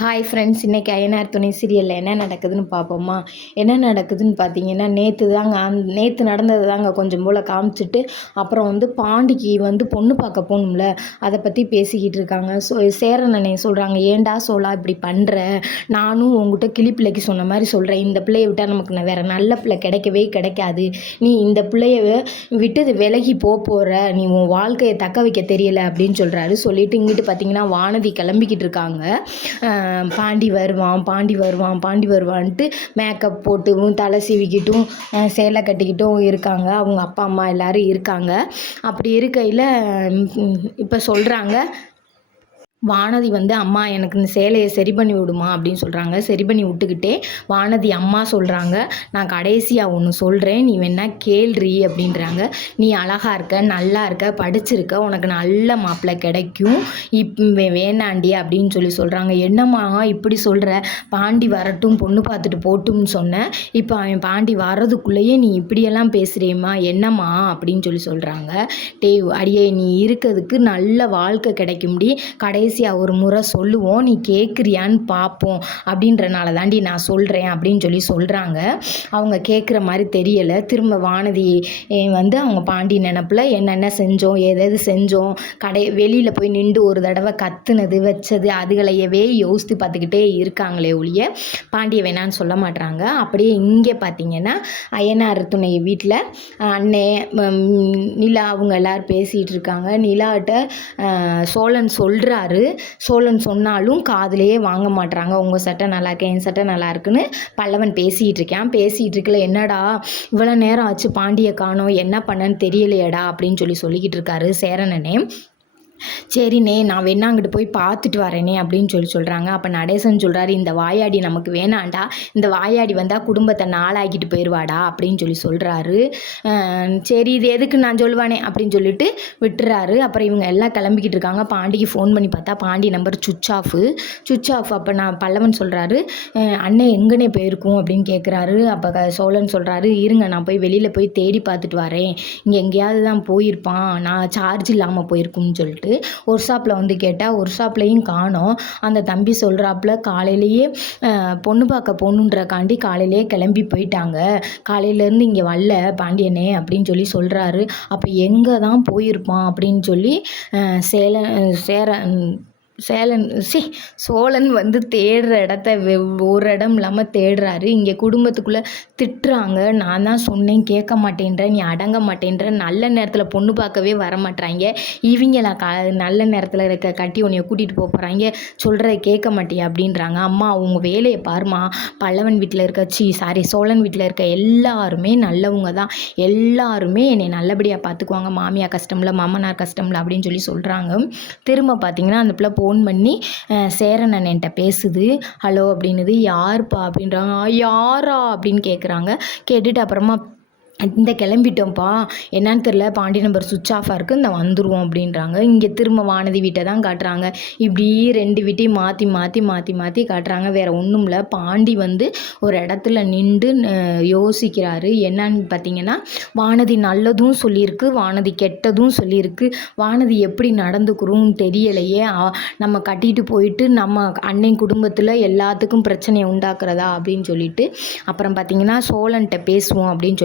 Hi friends, இன்றைக்கி ஐயனார் துணை சீரியலில் என்ன நடக்குதுன்னு பார்ப்போமா? என்ன நடக்குதுன்னு பார்த்தீங்கன்னா, நேற்று நடந்தது தாங்க கொஞ்சம் போல் காமிச்சிட்டு, அப்புறம் பாண்டிக்கு பொண்ணு பார்க்க போகணும்ல, அதை பற்றி பேசிக்கிட்டு இருக்காங்க. சேரன் அண்ணே சொல்கிறாங்க, ஏன்டா சோலா இப்படி பண்ணுற? நானும் உங்ககிட்ட கிளி பிள்ளைக்கு சொன்ன மாதிரி சொல்கிறேன், இந்த பிள்ளையை விட்டால் நமக்கு வேறு நல்ல பிள்ளை கிடைக்கவே கிடைக்காது. நீ இந்த பிள்ளைய விட்டு விலகி போகிற, நீ உன் வாழ்க்கையை தக்க வைக்க தெரியலை அப்படின்னு சொல்கிறாரு. சொல்லிட்டு இங்கிட்டு பார்த்தீங்கன்னா வானதி கிளம்பிக்கிட்டு இருக்காங்க. பாண்டி வருவான்ட்டு மேக்கப் போட்டும் தலை சீவிக்கிட்டும் சேலை கட்டிக்கிட்டும் இருக்காங்க. அவங்க அப்பா அம்மா எல்லோரும் இருக்காங்க. அப்படி இருக்கையில் இப்போ சொல்கிறாங்க, வானதி அம்மா எனக்கு இந்த சேலையை சரி பண்ணி விடுமா அப்படின்னு சொல்கிறாங்க. சரி பண்ணி விட்டுக்கிட்டே வானதி அம்மா சொல்கிறாங்க, நான் கடைசியாக ஒன்று சொல்கிறேன், நீ வேணா கேள்றி அப்படின்றாங்க. நீ அழகாக இருக்க, நல்லா இருக்க, படிச்சிருக்க, உனக்கு நல்ல மாப்பிள்ளை கிடைக்கும், வேணாண்டி அப்படின்னு சொல்கிறாங்க. என்னம்மா இப்படி சொல்கிற? பாண்டி வரட்டும், பொண்ணு பார்த்துட்டு போட்டும்னு சொன்னேன், இப்போ அவன் பாண்டி வர்றதுக்குள்ளேயே நீ இப்படியெல்லாம் பேசுகிறேம்மா, என்னம்மா அப்படின்னு சொல்கிறாங்க. அடியே, நீ இருக்கிறதுக்கு நல்ல வாழ்க்கை கிடைக்கும்டி, கடைசியாக ஒரு முறை சொல்லுவோம், நீ கேட்குறியான்னு பார்ப்போம், அப்படின்றனால தாண்டி நான் சொல்கிறேன் அப்படின்னு சொல்கிறாங்க. அவங்க கேட்குற மாதிரி தெரியலை. திரும்ப வானதி அவங்க பாண்டி நினப்பில் என்னென்ன செஞ்சோம், எதாவது செஞ்சோம், வெளியில் போய் நின்று ஒரு தடவை கத்துனது வச்சது அதுகளையவே யோசித்து பார்த்துக்கிட்டே இருக்காங்களே ஒழிய பாண்டியை வேணான்னு சொல்ல மாட்டாங்க. அப்படியே இங்கே பார்த்தீங்கன்னா ஐயனார் துணை வீட்டில் அண்ணே நிலா அவங்க எல்லோரும் பேசிகிட்டு இருக்காங்க. நிலாட்ட சோழன் சொல்கிறாரு. சோழன் சொன்னாலும் காதுலேயே வாங்க மாட்டுறாங்க. உங்கள் சட்டை நல்லா இருக்கு, என் சட்டை நல்லா இருக்குன்னு பல்லவன் பேசிகிட்டு இருக்கல, என்னடா இவ்வளோ நேரம் ஆச்சு பாண்டியை காணோம், என்ன பண்ணன்னு தெரியலையடா அப்படின்னு சொல்லிக்கிட்டு இருக்காரு சேரனனே. சரிண்ணே, நான் வேணா அங்கிட்டு போய் பார்த்துட்டு வரேனே அப்படின்னு சொல்கிறாங்க. அப்போ நடேசன் சொல்கிறாரு, இந்த வாயாடி நமக்கு வேணாண்டா, இந்த வாயாடி வந்தால் குடும்பத்தை நாளாக்கிட்டு போயிடுவாடா அப்படின்னு சொல்கிறாரு. சரி, இது எதுக்கு நான் சொல்லுவானே அப்படின்னு சொல்லிட்டு விட்டுறாரு. அப்புறம் இவங்க எல்லாம் கிளம்பிக்கிட்டு இருக்காங்க. பாண்டிக்கு ஃபோன் பண்ணி பார்த்தா பாண்டி நம்பர் சுவிட்ச் ஆஃப். அப்போ நான் பல்லவன் சொல்கிறாரு, அண்ணே எங்கனே போயிருக்கும் அப்படின்னு கேட்குறாரு. அப்போ சோழன் சொல்கிறாரு, இருங்க நான் போய் வெளியில் போய் தேடி பார்த்துட்டு வரேன், இங்கே எங்கேயாவது தான் போயிருப்பான், நான் சார்ஜ் இல்லாமல் போயிருக்கும்னு சொல்லிட்டு ஒரு ஷாப்பில் கேட்டால் ஒரு ஷாப்லையும் காணோம். அந்த தம்பி சொல்கிறாப்புல, காலையிலேயே பொண்ணு பார்க்க போகணுன்றக்காண்டி காலையிலேயே கிளம்பி போயிட்டாங்க, காலையிலேருந்து இங்கே வரல பாண்டியனே அப்படின்னு சொல்கிறாரு. அப்போ எங்கே தான் போயிருப்பான் அப்படின்னு சோழன் தேடுற இடத்த ஒரு இடம் இல்லாமல் தேடுறாரு. இங்கே குடும்பத்துக்குள்ளே திட்டுறாங்க, நான் தான் சொன்னேன் கேட்க மாட்டேன்ற, நீ அடங்க மாட்டேன்ற, நல்ல நேரத்தில் பொண்ணு பார்க்கவே வரமாட்டாங்க, இவங்கள நல்ல நேரத்தில் கட்டி உன்னைய கூட்டிகிட்டு போகிறாங்க, சொல்கிறத கேட்க மாட்டியா அப்படின்றாங்க. அம்மா அவங்க வேலையை பாருமா, பல்லவன் வீட்டில் இருக்க சோழன் வீட்டில் இருக்க எல்லாருமே நல்லவங்க தான், எல்லாருமே என்னை நல்லபடியாக பார்த்துக்குவாங்க, மாமியார் கஷ்டமில்ல, மாமனார் கஷ்டமில்ல அப்படின்னு சொல்கிறாங்க. திரும்ப பார்த்தீங்கன்னா அந்த பிள்ளை ஃபோன் பண்ணி சேரன் அண்ணன்ட்ட பேசுது. ஹலோ அப்படின்னுது. யாருப்பா அப்படின்றாங்க. யாரா அப்படின்னு கேட்குறாங்க. கேட்டுட்டு அப்புறமா இந்த கிளம்பிட்டோம்ப்பா, என்னன்னு தெரில, பாண்டி நம்பர் சுவிட்ச் ஆஃபாக இருக்குது, இந்த வந்துடுவோம் அப்படின்றாங்க. இங்கே திரும்ப வானதி வீட்டை தான் காட்டுறாங்க. இப்படி ரெண்டு வீட்டையும் மாற்றி காட்டுறாங்க. வேறு ஒன்றும் இல்லை, பாண்டி ஒரு இடத்துல நின்று யோசிக்கிறாரு. என்னன்னு பார்த்தீங்கன்னா, வானதி நல்லதும் சொல்லியிருக்கு, வானதி கெட்டதும் சொல்லியிருக்கு, வானதி எப்படி நடந்துக்கிறோம் தெரியலையே, நம்ம கட்டிட்டு போயிட்டு நம்ம அண்ணன் குடும்பத்தில் எல்லாத்துக்கும் பிரச்சனையை உண்டாக்குறதா அப்படின்னு சொல்லிட்டு அப்புறம் பார்த்தீங்கன்னா சோழன்ட்ட பேசுவோம் அப்படின்னு